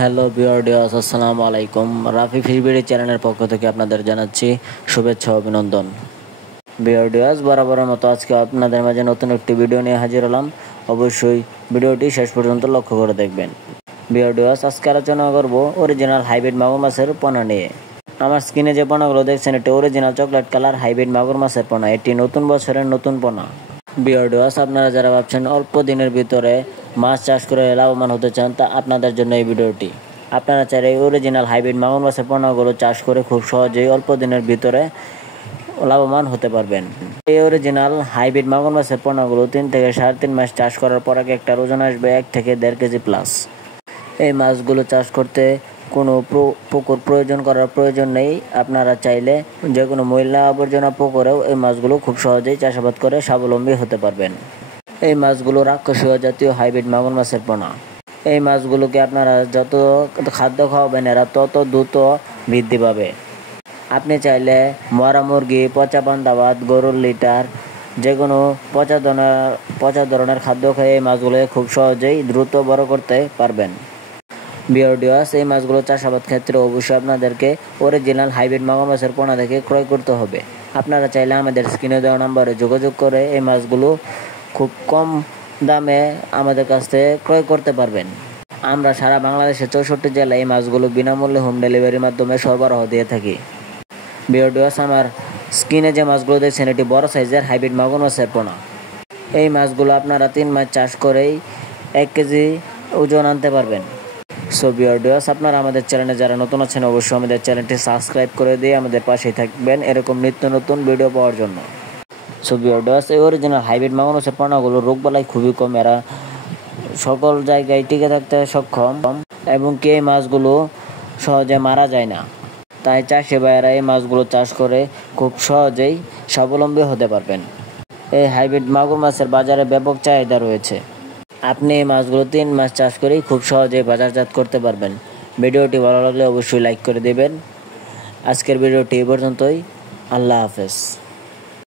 Hello viewers, আসসালামু আলাইকুম। রাফি ফিশবিড়ি চ্যানেলের পক্ষ থেকে আপনাদের জানাচ্ছি শুভেচ্ছা ও অভিনন্দন। ভিউয়ার্স, বরাবরের মতো আজকে আপনাদের মাঝে নতুন একটি ভিডিও নিয়ে হাজির হলাম। অবশ্যই ভিডিওটি শেষ পর্যন্ত লক্ষ্য করে দেখবেন। ভিউয়ার্স, আজকে আলোচনা করব অরিজিনাল হাইব্রিড মাগুর মাছের পোনা নিয়ে। আমার স্ক্রিনে যে পোনাগুলো দেখছেন, এটি অরিজিনাল চকলেট কালার হাইব্রিড মাগুর মাছের পোনা। এটি নতুন বছরের নতুন পোনা। ভিউয়ার্স, আপনারা যারা ভাবছেন অল্প দিনের ভিতরে মাছ চাষ করে লাভবান হতে চান, তা আপনাদের জন্য এই ভিডিওটি। আপনারা চাইলে অরিজিনাল হাইব্রিড মাগুর মাছের পোনাগুলো চাষ করে খুব সহজেই অল্প দিনের ভিতরে লাভবান হতে পারবেন। এই অরিজিনাল হাইব্রিড মাগুর মাছের পোনাগুলো 3 থেকে 3.5 মাস চাষ করার পর একটা ওজন আসবে 1 থেকে 1.5 কেজি প্লাস। এই মাছগুলো চাষ করতে কোনো পুকুর প্রয়োজন নেই। আপনারা চাইলে যে কোনো ময়লা আবর্জনা পুকুরেও এই মাছগুলো খুব সহজেই চাষাবাদ করে স্বাবলম্বী হতে পারবেন। এই মাছগুলো রাক্ষসীয় জাতীয় হাইব্রিড মাগুর মাছের পোনা। এই মাছগুলোকে আপনারা যত খাদ্য খাওয়াবেন, এরা তত দ্রুত বৃদ্ধি পাবে। আপনি চাইলে মরা মুরগি, পচা পান্তা ভাত, গরুর লিটার, যে কোনো পচা ধরনের খাদ্য খেয়ে এই মাছগুলোকে খুব সহজেই দ্রুত বড় করতে পারবেন। ভিউয়ার্স, এই মাছগুলো চাষাবাদ ক্ষেত্রে অবশ্যই আপনাদেরকে অরিজিনাল হাইব্রিড মাগুর মাছের পোনা থেকে ক্রয় করতে হবে। আপনারা চাইলে আমাদের স্ক্রিনে দেওয়া নাম্বারে যোগাযোগ করে এই মাছগুলো খুব কম দামে আমাদের কাছ থেকে ক্রয় করতে পারবেন। আমরা সারা বাংলাদেশের 64 জেলায় এই মাছগুলো বিনামূল্যে হোম ডেলিভারির মাধ্যমে সরবরাহ দিয়ে থাকি। ভিউয়ার্স, আমার স্ক্রিনে যে মাছগুলো দেখছেন, এটি বড় সাইজের হাইব্রিড মাগুর মাছের পোনা। এই মাছগুলো আপনারা 3 মাস চাষ করেই 1 কেজি ওজন আনতে পারবেন। সো ভিউয়ার্স, আপনারা আমাদের চ্যানেলে যারা নতুন আছেন, অবশ্যই আমাদের চ্যানেলটি সাবস্ক্রাইব করে দিয়ে আমাদের পাশেই থাকবেন এরকম নিত্য নতুন ভিডিও পাওয়ার জন্য। সো ভিউয়ার্স, এই অরিজিনাল হাইব্রিড মাগুর মাছের পোনাগুলো রোগবালাই খুবই কম। এরা সকল জায়গায় টিকে থাকতে সক্ষম এবং এই মাছগুলো সহজে মারা যায় না। তাই চাষি ভাইয়েরা এই মাছগুলো চাষ করে খুব সহজেই স্বাবলম্বী হতে পারবেন। এই হাইব্রিড মাগুর মাছের বাজারে ব্যাপক চাহিদা রয়েছে। আপনি এই মাছগুলো 3 মাস চাষ করেই খুব সহজেই বাজারজাত করতে পারবেন। ভিডিওটি ভালো লাগলে অবশ্যই লাইক করে দেবেন। আজকের ভিডিওটি এই পর্যন্তই। আল্লাহ হাফেজ।